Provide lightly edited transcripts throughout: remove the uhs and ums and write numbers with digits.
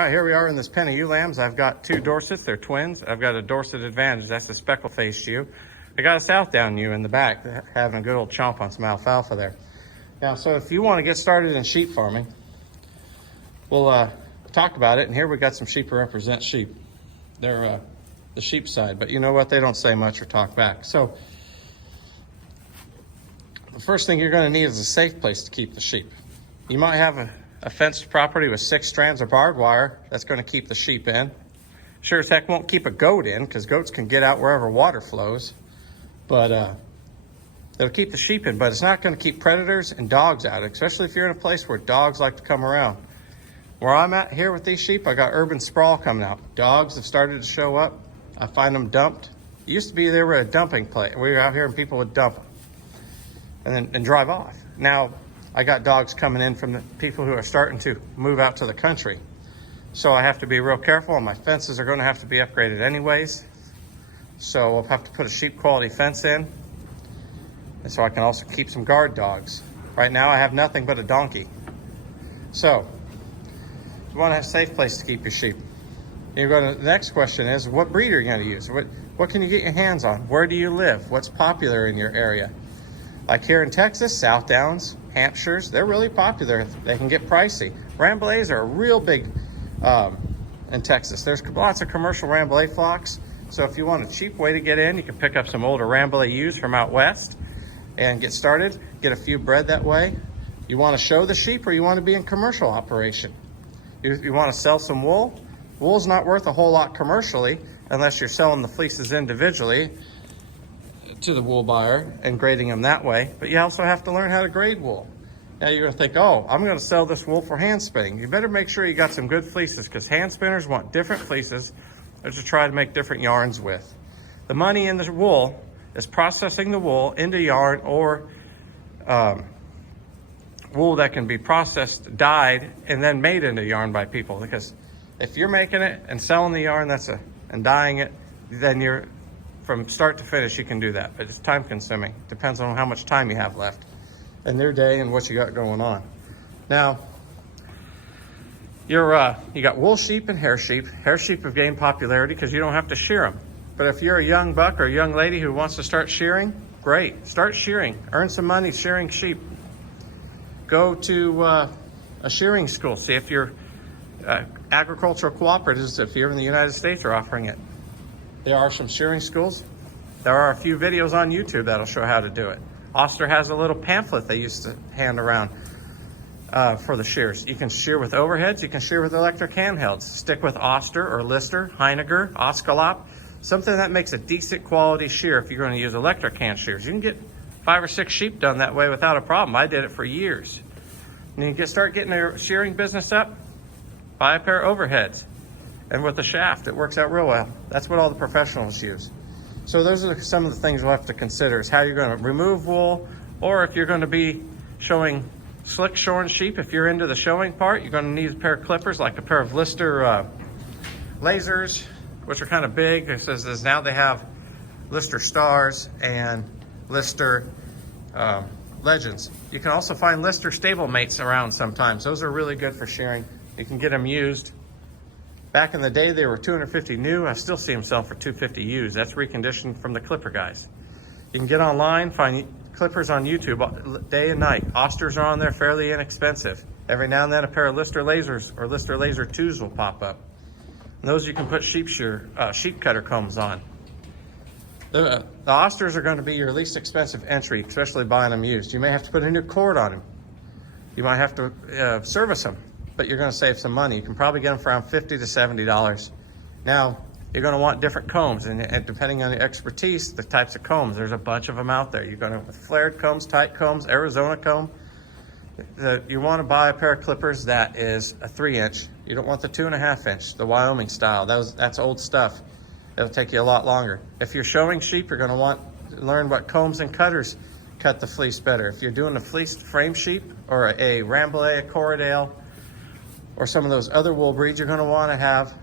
All right, here we are in this pen of ewe lambs. I've got two Dorsets, they're twins. I've got a Dorset Advantage, that's a speckle-faced ewe. I got a Southdown ewe in the back, having a good old chomp on some alfalfa there. Now, so if you want to get started in sheep farming, we'll talk about it. And here we got some sheep who represent sheep. They're the sheep side, but you know what? They don't say much or talk back. So the first thing you're going to need is a safe place to keep the sheep. You might have a fenced property with 6 strands of barbed wire. That's going to keep the sheep in. Sure as heck won't keep a goat in, because goats can get out wherever water flows. But it'll keep the sheep in, but it's not going to keep predators and dogs out, especially if you're in a place where dogs like to come around. Where I'm at here with these sheep, I got urban sprawl coming out. Dogs have started to show up. I find them dumped. It used to be there were a dumping place. We were out here and people would dump them and drive off. Now, I got dogs coming in from the people who are starting to move out to the country. So I have to be real careful, and my fences are going to have to be upgraded anyways. So I'll have to put a sheep quality fence in. And so I can also keep some guard dogs. Right now I have nothing but a donkey. So you want to have a safe place to keep your sheep. You're going to, the next question is, what breed are you going to use? What can you get your hands on? Where do you live? What's popular in your area? Like here in Texas, Southdowns, Hampshires, they're really popular. They can get pricey. Rambouillets are real big in Texas. There's lots of commercial Rambouillet flocks. So if you want a cheap way to get in, you can pick up some older Rambouillet ewes from out west and get started, get a few bred that way. You want to show the sheep, or you want to be in commercial operation? You want to sell some wool? Wool's not worth a whole lot commercially unless you're selling the fleeces individually to the wool buyer and grading them that way. But you also have to learn how to grade wool. Now you're going to think, oh, I'm going to sell this wool for hand spinning. You better make sure you got some good fleeces, because hand spinners want different fleeces to try to make different yarns with. The money in the wool is processing the wool into yarn, or wool that can be processed, dyed, and then made into yarn by people. Because if you're making it and selling the yarn and dyeing it, then you're, from start to finish, you can do that. But it's time consuming. Depends on how much time you have left in their day and what you got going on. Now, you got wool sheep and hair sheep. Hair sheep have gained popularity because you don't have to shear them. But if you're a young buck or a young lady who wants to start shearing, great. Start shearing. Earn some money shearing sheep. Go to a shearing school. See if your agricultural cooperatives, if you're in the United States, are offering it. There are some shearing schools. There are a few videos on YouTube that'll show how to do it. Oster has a little pamphlet they used to hand around for the shears. You can shear with overheads. You can shear with electric handhelds. Stick with Oster or Lister, Heiniger, Oscalop, something that makes a decent quality shear if you're going to use electric hand shears. You can get 5 or 6 sheep done that way without a problem. I did it for years. And you start getting a shearing business up, buy a pair of overheads. And with the shaft, it works out real well. That's what all the professionals use. So those are some of the things we'll have to consider, is how you're going to remove wool, or if you're going to be showing slick shorn sheep, if you're into the showing part, you're going to need a pair of clippers, like a pair of Lister lasers, which are kind of big. It says now they have Lister Stars and Lister Legends. You can also find Lister stablemates around sometimes. Those are really good for shearing. You can get them used. Back in the day, they were 250 new. I still see them sell for 250 used. That's reconditioned from the clipper guys. You can get online, find clippers on YouTube day and night. Osters are on there, fairly inexpensive. Every now and then a pair of Lister lasers or Lister laser 2s will pop up. And those you can put sheep cutter combs on. The Osters are going to be your least expensive entry, especially buying them used. You may have to put a new cord on them. You might have to service them, but you're going to save some money. You can probably get them for around $50 to $70. Now, you're going to want different combs, and depending on the expertise, the types of combs, there's a bunch of them out there. You're going to have flared combs, tight combs, Arizona comb. You want to buy a pair of clippers that is a 3-inch. You don't want the 2.5-inch, the Wyoming style. That's old stuff. It'll take you a lot longer. If you're showing sheep, you're going to want to learn what combs and cutters cut the fleece better. If you're doing a fleeced frame sheep or a Rambouillet, a Corriedale, or some of those other wool breeds, you're going to want to have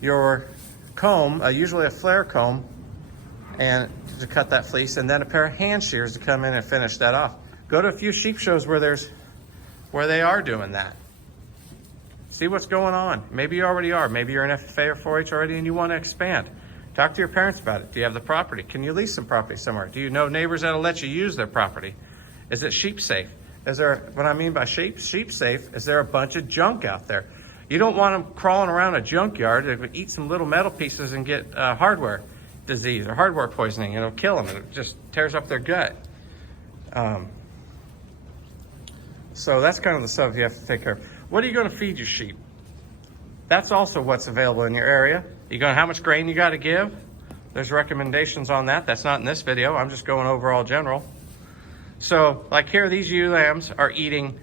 your comb, usually a flare comb, and to cut that fleece, and then a pair of hand shears to come in and finish that off. Go to a few sheep shows where they are doing that. See what's going on. Maybe you already are. Maybe you're an FFA or 4-H already and you want to expand. Talk to your parents about it. Do you have the property? Can you lease some property somewhere? Do you know neighbors that'll let you use their property? Is it sheep safe? Is there, what I mean by sheep safe, is there a bunch of junk out there? You don't want them crawling around a junkyard. They would eat some little metal pieces and get hardware disease or hardware poisoning. It'll kill them. It just tears up their gut. So that's kind of the stuff you have to take care of. What are you going to feed your sheep? That's also what's available in your area. How much grain you got to give? There's recommendations on that. That's not in this video. I'm just going overall general. So like here, these ewe lambs are eating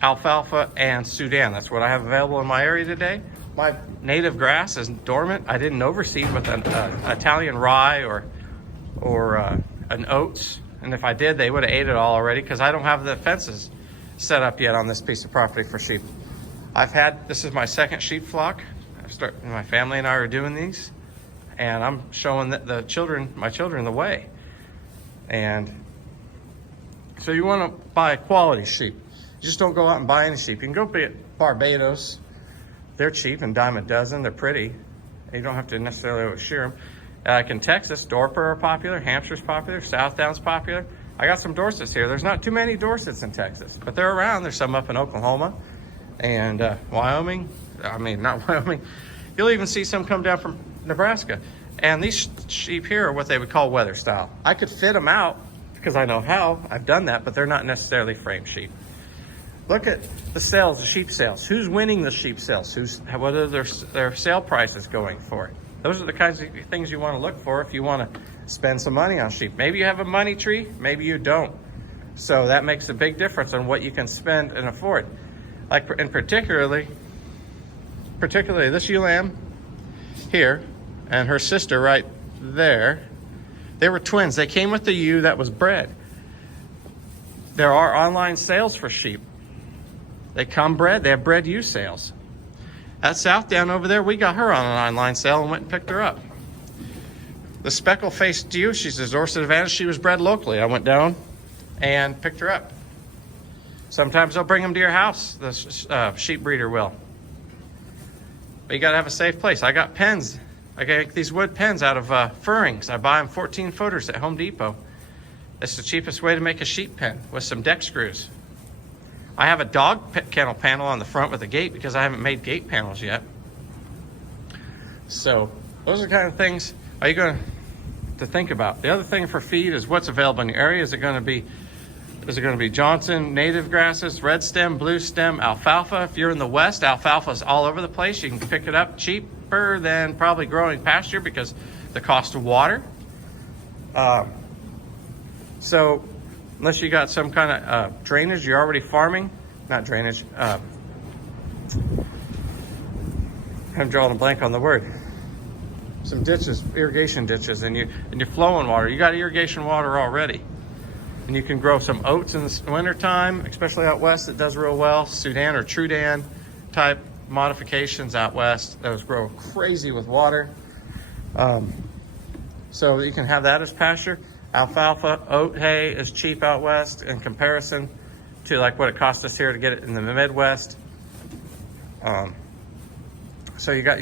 alfalfa and Sudan. That's what I have available in my area today. My native grass is dormant. I didn't overseed with an Italian rye or an oats. And if I did, they would have ate it all already because I don't have the fences set up yet on this piece of property for sheep. This is my second sheep flock. My family and I are doing these, and I'm showing my children the way. And so you want to buy quality sheep. You just don't go out and buy any sheep. You can go be at Barbados. They're cheap and dime a dozen. They're pretty. You don't have to necessarily shear them. Like in Texas, Dorper are popular, Hampshire's popular, Southdowns popular. I got some Dorsets here. There's not too many Dorsets in Texas, but they're around. There's some up in Oklahoma and Wyoming. I mean, not Wyoming. You'll even see some come down from Nebraska. And these sheep here are what they would call weather style. I could fit them out because I know how. I've done that, but they're not necessarily frame sheep. Look at the sales, the sheep sales. Who's winning the sheep sales? What are their sale prices going for? Those are the kinds of things you want to look for if you want to spend some money on sheep. Maybe you have a money tree, maybe you don't. So that makes a big difference on what you can spend and afford. And particularly this ewe lamb here and her sister right there, they were twins. They came with the ewe that was bred. There are online sales for sheep. They come bred. They have bred ewe sales. At Southdowns over there, we got her on an online sale and went and picked her up. The speckle-faced ewe, she's a Dorset Advantage. She was bred locally. I went down and picked her up. Sometimes they'll bring them to your house, the sheep breeder will. But you got to have a safe place. I got pens. I get these wood pens out of furrings. I buy them 14 footers at Home Depot. It's the cheapest way to make a sheep pen with some deck screws. I have a dog kennel panel on the front with a gate because I haven't made gate panels yet. So those are the kind of things you're going to think about. The other thing for feed is what's available in your area. Is it going to be Johnson, native grasses, red stem, blue stem, alfalfa? If you're in the West, alfalfa is all over the place. You can pick it up cheaper than probably growing pasture because the cost of water. So unless you got some kind of drainage, you're already farming. Not drainage. I'm drawing a blank on the word. Some ditches, irrigation ditches, and you're flowing water. You got irrigation water already. And you can grow some oats in the wintertime, especially out west. It does real well. Sudan or Trudan type modifications out west. Those grow crazy with water. So you can have that as pasture. Alfalfa, oat hay is cheap out west in comparison to like what it costs us here to get it in the Midwest. So you got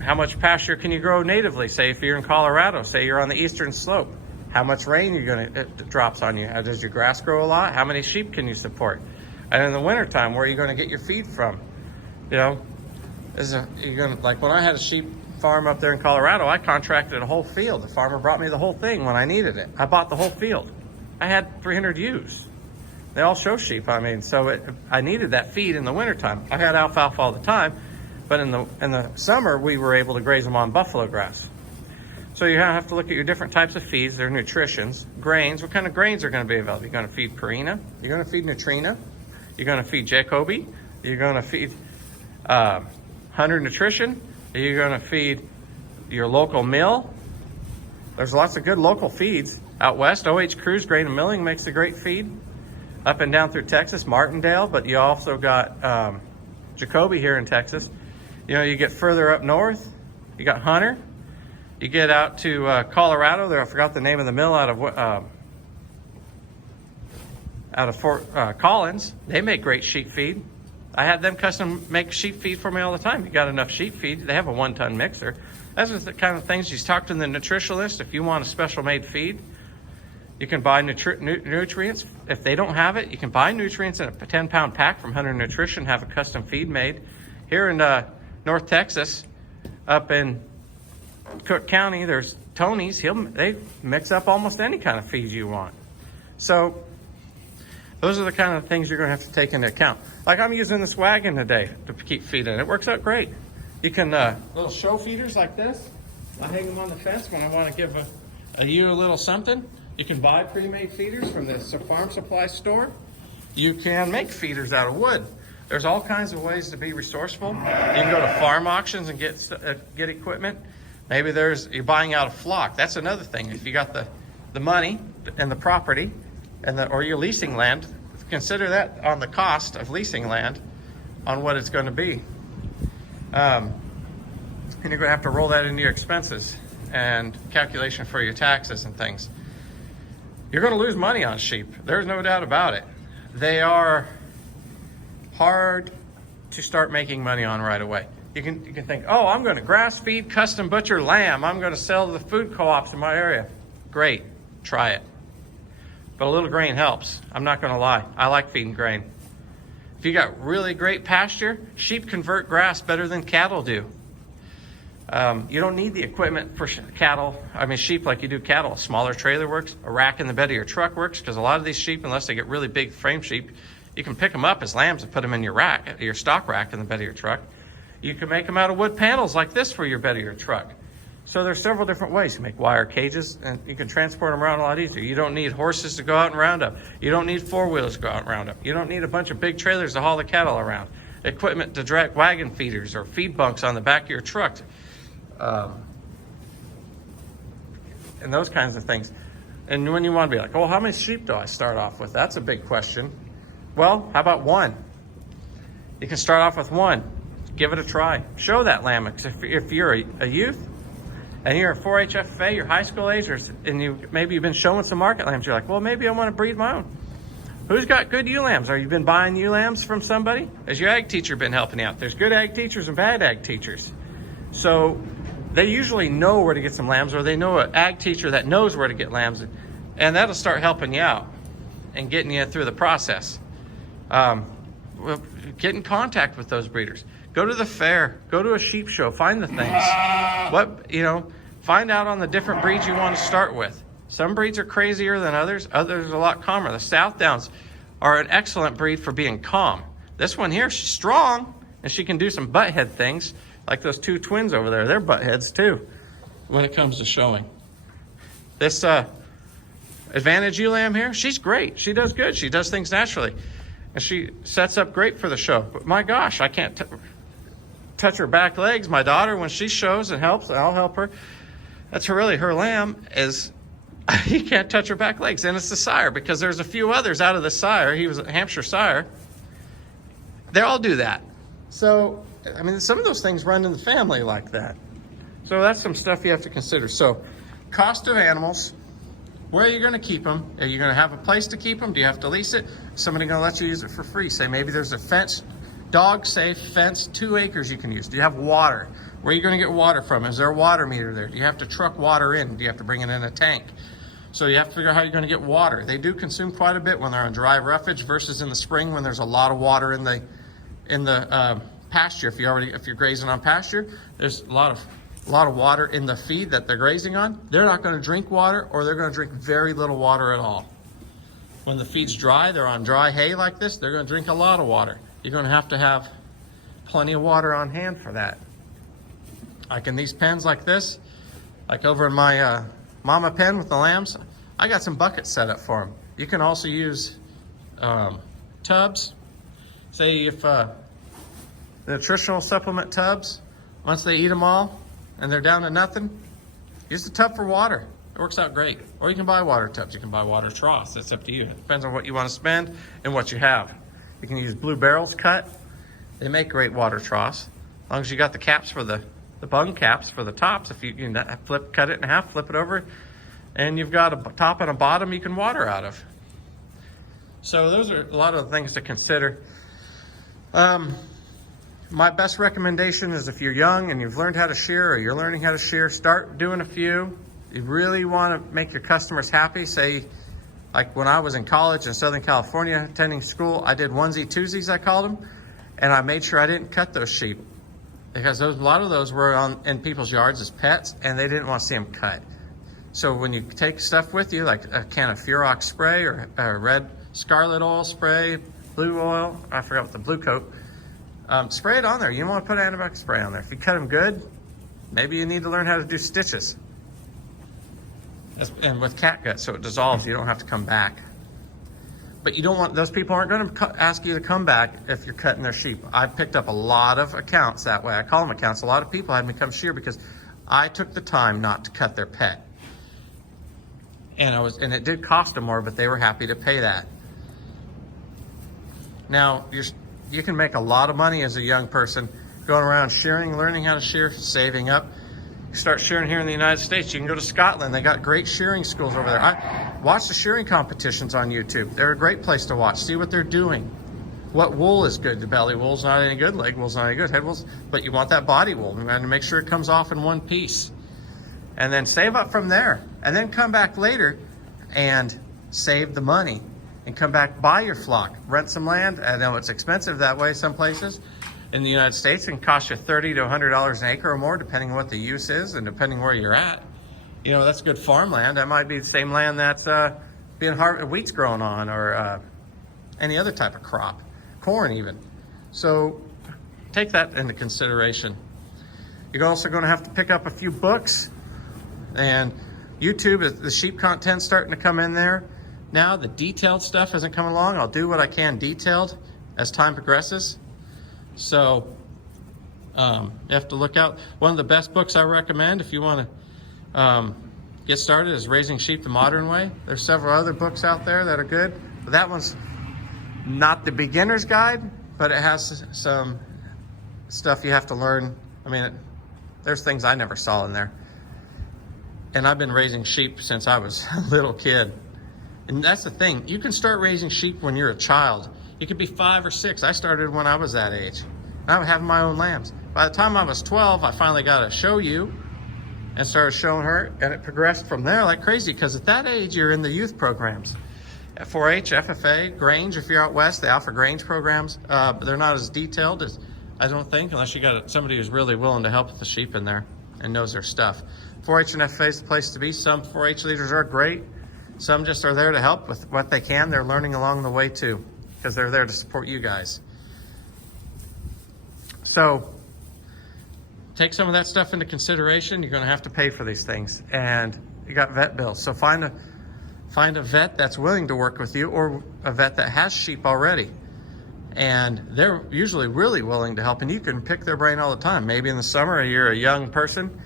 how much pasture can you grow natively? Say if you're in Colorado, say you're on the eastern slope. How much rain it drops on you? Does your grass grow a lot? How many sheep can you support? And in the wintertime, where are you going to get your feed from? You're going to, like when I had a sheep farm up there in Colorado, I contracted a whole field. The farmer brought me the whole thing when I needed it. I bought the whole field. I had 300 ewes. They all show sheep. I needed that feed in the wintertime. I had alfalfa all the time, but in the summer, we were able to graze them on buffalo grass. So you have to look at your different types of feeds, their nutritions, grains. What kind of grains are going to be available? You're going to feed Purina. You're going to feed Nutrina. You're going to feed Jacoby. You're going to feed Hunter Nutrition. You're going to feed your local mill. There's lots of good local feeds out west. OH Cruz Grain and Milling makes a great feed. Up and down through Texas, Martindale, but you also got Jacoby here in Texas. You get further up north, you got Hunter. You get out to Colorado. There, I forgot the name of the mill out of Fort Collins. They make great sheep feed. I had them custom make sheep feed for me all the time. You got enough sheep feed, they have a 1-ton mixer. Those are the kind of things you talk to the nutritionalist. If you want a special made feed, you can buy nutrients. If they don't have it, you can buy nutrients in a 10-pound pack from Hunter Nutrition, have a custom feed made. Here in North Texas, up in Cook County, there's Tony's. They mix up almost any kind of feed you want. So those are the kind of things you're going to have to take into account. Like I'm using this wagon today to keep feeding. It works out great. You can, little show feeders like this. I hang them on the fence when I want to give a ewe a little something. You can buy pre-made feeders from the farm supply store. You can make feeders out of wood. There's all kinds of ways to be resourceful. You can go to farm auctions and get equipment. Maybe you're buying out a flock. That's another thing. If you got the money and the property or you're leasing land, consider that on the cost of leasing land on what it's going to be. And you're going to have to roll that into your expenses and calculation for your taxes and things. You're going to lose money on sheep. There's no doubt about it. They are hard to start making money on right away. You can think, oh, I'm going to grass feed, custom butcher lamb. I'm going to sell to the food co-ops in my area. Great, try it. But a little grain helps. I'm not going to lie. I like feeding grain. If you got really great pasture, sheep convert grass better than cattle do. You don't need the equipment for sheep like you do cattle. A smaller trailer works. A rack in the bed of your truck works, because a lot of these sheep, unless they get really big frame sheep, you can pick them up as lambs and put them in your stock rack in the bed of your truck. You can make them out of wood panels like this for your bed of your truck. So there's several different ways. You make wire cages, and you can transport them around a lot easier. You don't need horses to go out and round up. You don't need four-wheelers to go out and round up. You don't need a bunch of big trailers to haul the cattle around. Equipment to drag wagon feeders or feed bunks on the back of your truck. And those kinds of things. And when you want to be like, oh, how many sheep do I start off with? That's a big question. Well, how about one? You can start off with one. Give it a try. Show that lamb. If you're a youth and you're a 4-H FFA, you're high school age, and maybe you've been showing some market lambs, you're like, well, maybe I want to breed my own. Who's got good ewe lambs? Have you been buying ewe lambs from somebody? Has your ag teacher been helping you out? There's good ag teachers and bad ag teachers. So they usually know where to get some lambs, or they know an ag teacher that knows where to get lambs, and that'll start helping you out and getting you through the process. Get in contact with those breeders. Go to the fair. Go to a sheep show. Find the things. Find out on the different breeds you want to start with. Some breeds are crazier than others. Others are a lot calmer. The Southdowns are an excellent breed for being calm. This one here, she's strong, and she can do some butt head things, like those two twins over there. They're butt heads too, when it comes to showing. This Advantage ewe lamb here, she's great. She does good. She does things naturally. And she sets up great for the show. But my gosh, I can't touch her back legs. My daughter, when she shows and helps, I'll help her. That's really her lamb is, he can't touch her back legs. And it's the sire, because there's a few others out of the sire. He was a Hampshire sire. They all do that. So, I mean, some of those things run in the family like that. So that's some stuff you have to consider. So, cost of animals. Where are you going to keep them? Are you going to have a place to keep them? Do you have to lease it? Is somebody going to let you use it for free? Say maybe there's a fence, dog safe fence, 2 acres you can use. Do you have water? Where are you going to get water from? Is there a water meter there? Do you have to truck water in? Do you have to bring it in a tank? So you have to figure out how you're going to get water. They do consume quite a bit when they're on dry roughage versus in the spring when there's a lot of water in the pasture. If you're grazing on pasture, there's a lot of water in the feed that they're grazing on. They're not going to drink water, or they're going to drink very little water at all. When the feed's dry, they're on dry hay like this, they're going to drink a lot of water. You're going to have plenty of water on hand for that. Like in these pens like this, like over in my mama pen with the lambs, I got some buckets set up for them. You can also use tubs. Say if the nutritional supplement tubs, once they eat them all and they're down to nothing, use the tub for water. It works out great. Or you can buy water tubs. You can buy water troughs. That's up to you. It depends on what you want to spend and what you have. You can use blue barrels cut. They make great water troughs. As long as you got the caps for the bung caps for the tops. If you can cut it in half, flip it over, and you've got a top and a bottom you can water out of. So those are a lot of the things to consider. My best recommendation is if you're young and you've learned how to shear, or you're learning how to shear, start doing a few. You really want to make your customers happy. Say, like when I was in college in Southern California attending school, I did onesie twosies, I called them, and I made sure I didn't cut those sheep because a lot of those were in people's yards as pets, and they didn't want to see them cut. So when you take stuff with you, like a can of Furox spray or a red scarlet oil spray, blue oil, I forgot what the blue coat, spray it on there. You don't want to put antibiotic spray on there. If you cut them good, maybe you need to learn how to do stitches. And with catgut, so it dissolves, you don't have to come back. But you don't want, those people aren't going to ask you to come back if you're cutting their sheep. I've picked up a lot of accounts that way. I call them accounts. A lot of people had me come shear because I took the time not to cut their pet. And it did cost them more, but they were happy to pay that. Now, you can make a lot of money as a young person going around shearing, learning how to shear, saving up. You start shearing here in the United States, you can go to Scotland. They got great shearing schools over there. I watch the shearing competitions on YouTube. They're a great place to watch. See what they're doing. What wool is good? The belly wool's not any good, leg wool's not any good, head wool's, but you want that body wool. You want to make sure it comes off in one piece. And then save up from there. And then come back later and save the money. And come back, buy your flock, rent some land. I know it's expensive that way some places. In the United States, it can cost you $30 to $100 an acre or more, depending on what the use is and depending where you're at. You know, that's good farmland. That might be the same land that's wheat's growing on, or any other type of crop, corn even. So take that into consideration. You're also going to have to pick up a few books, and YouTube, the sheep content's starting to come in there. Now the detailed stuff hasn't come along. I'll do what I can detailed as time progresses. So you have to look out. One of the best books I recommend if you want to get started is Raising Sheep the Modern Way. There's several other books out there that are good, but that one's not the beginner's guide, but it has some stuff you have to learn. I mean, there's things I never saw in there. And I've been raising sheep since I was a little kid. And that's the thing. You can start raising sheep when you're a child. You could be 5 or 6. I started when I was that age. I was having my own lambs. By the time I was 12, I finally got to show you and started showing her, and it progressed from there like crazy, because at that age, you're in the youth programs. At 4-H, FFA, Grange, if you're out west, they offer Grange programs, but they're not as detailed as, I don't think, unless you got somebody who's really willing to help with the sheep in there and knows their stuff. 4-H and FFA is the place to be. Some 4-H leaders are great. Some just are there to help with what they can. They're learning along the way too, because they're there to support you guys. So take some of that stuff into consideration. You're going to have to pay for these things, and you got vet bills. So find a vet that's willing to work with you, or a vet that has sheep already, and they're usually really willing to help, and you can pick their brain all the time. Maybe in the summer, you're a young person,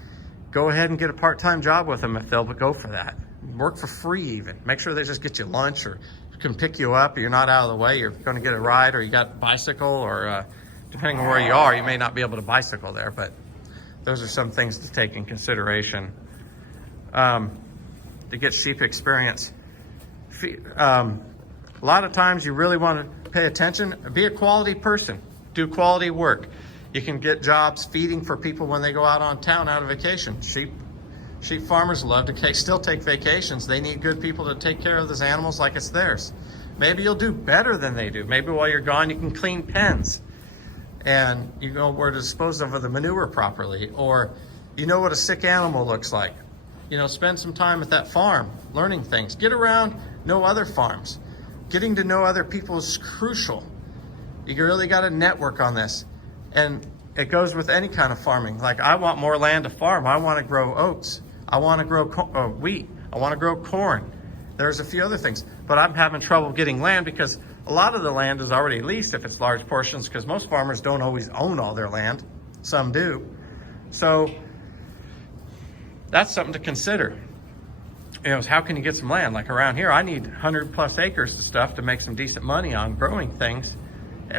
go ahead and get a part-time job with them if they'll go for that. Work for free even. Make sure they just get you lunch, or can pick you up. You're not out of the way. You're going to get a ride, or you got a bicycle, or depending on where you are, you may not be able to bicycle there, but those are some things to take in consideration to get sheep experience. A lot of times you really want to pay attention. Be a quality person. Do quality work. You can get jobs feeding for people when they go out on town out of vacation. Sheep farmers love to still take vacations. They need good people to take care of those animals like it's theirs. Maybe you'll do better than they do. Maybe while you're gone, you can clean pens, and you know where to dispose of the manure properly, or you know what a sick animal looks like. You know, spend some time at that farm learning things. Get around, know other farms. Getting to know other people is crucial. You really got to network on this. And it goes with any kind of farming. Like, I want more land to farm. I want to grow oats. I want to grow wheat. I want to grow corn. There's a few other things, but I'm having trouble getting land because a lot of the land is already leased if it's large portions, because most farmers don't always own all their land. Some do. So that's something to consider. You know, how can you get some land? Like around here, I need 100+ acres of stuff to make some decent money on growing things.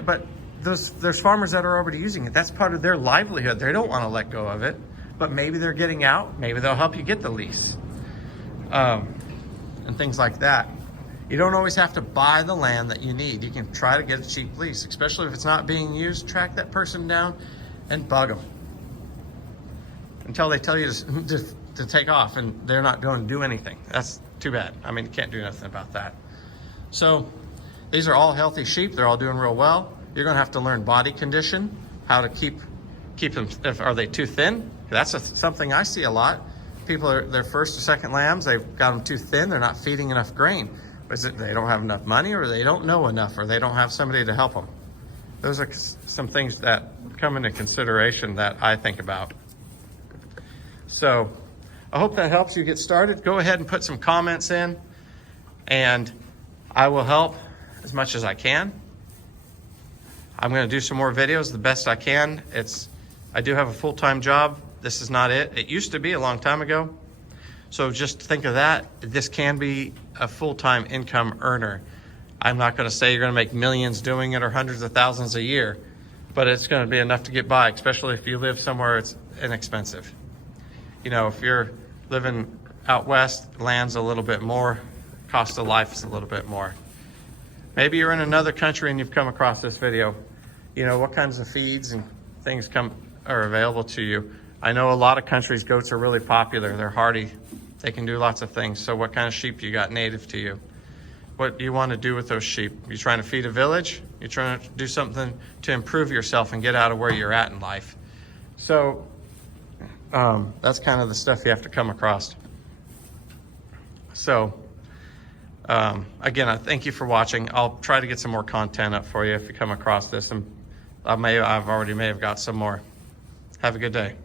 But there's farmers that are already using it. That's part of their livelihood. They don't want to let go of it, but maybe they're getting out. Maybe they'll help you get the lease, and things like that. You don't always have to buy the land that you need. You can try to get a cheap lease, especially if it's not being used. Track that person down and bug them until they tell you to take off, and they're not going to do anything. That's too bad. I mean, you can't do nothing about that. So these are all healthy sheep. They're all doing real well. You're going to have to learn body condition, how to keep them. Are they too thin? That's something I see a lot. People are their first or second lambs. They've got them too thin. They're not feeding enough grain. Is it they don't have enough money, or they don't know enough, or they don't have somebody to help them? Those are some things that come into consideration that I think about. So I hope that helps you get started. Go ahead and put some comments in, and I will help as much as I can. I'm going to do some more videos the best I can. I do have a full-time job. This is not it. It used to be a long time ago. So just think of that. This can be a full-time income earner. I'm not going to say you're going to make millions doing it or hundreds of thousands a year, but it's going to be enough to get by, especially if you live somewhere it's inexpensive. You know, if you're living out west, land's a little bit more, cost of life is a little bit more. Maybe you're in another country and you've come across this video. You know, what kinds of feeds and things are available to you. I know a lot of countries, goats are really popular. They're hardy. They can do lots of things. So what kind of sheep you got native to you? What do you want to do with those sheep? You trying to feed a village? You're trying to do something to improve yourself and get out of where you're at in life. So that's kind of the stuff you have to come across. So again, I thank you for watching. I'll try to get some more content up for you if you come across this, and I may have got some more. Have a good day.